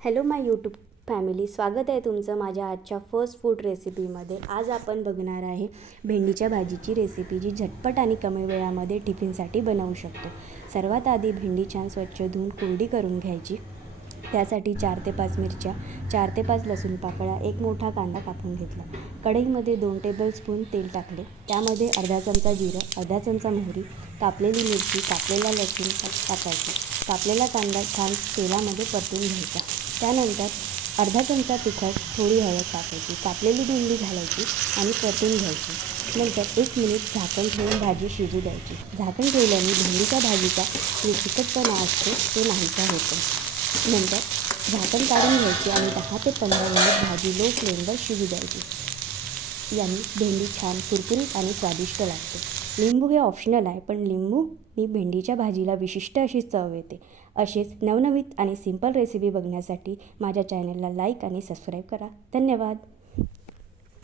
Hello माय YouTube family, स्वागत आहे तुमचं माझ्या आजच्या फर्स्ट फूड रेसिपीमध्ये। आज आपण बघणार आहे भेंडीच्या भाजीची रेसिपी, जी झटपट आणि कमी वेळामध्ये टिफिनसाठी बनवू शकतो। सर्वात आधी भेंडी छान स्वच्छ धुवून कोरडी करून घ्यायची। त्यासाठी 4 ते 5 मिरच्या, 4 ते 5 लसूण पाकळ्या, एक मोठा कांदा कापून घेतला। कढईमध्ये 2 टेबलस्पून तेल टाकले। त्यामध्ये अर्धा चमचा जिरं, अर्धा चमचा मोहरी, कापलेली मिरची, कापलेला लसूण टाकायची। कापलेला कांदा छान तेलामध्ये परतून घ्यायचा। त्यानंतर अर्धा चमचा तिखट, थोडी हळद टाकायची, कापलेली भेंडी घालायची आणि परतून घ्यायची। नंतर 1 मिनिट झाकण ठेवून भाजी शिजू द्यायची। झाकण ठेवल्याने भेंडीच्या भाजीचा जो तिखटपणा असतो तो नाहीसा होतो। नंतर झाकण काढून घ्यायचे आणि 10 ते 15 मिनिट भाजी लो फ्लेमवर शिजू द्यायची। याने भेंडी छान कुरकुरीत आणि स्वादिष्ट लागते। लिंबू हे ऑप्शनल आहे, पण लिंबूनी भेंडीच्या भाजीला विशिष्ट अशी चव येते। असेच नवनवीन आणि सिंपल रेसिपी बघण्यासाठी माझ्या चॅनलला लाईक आणि सबस्क्राईब करा। धन्यवाद।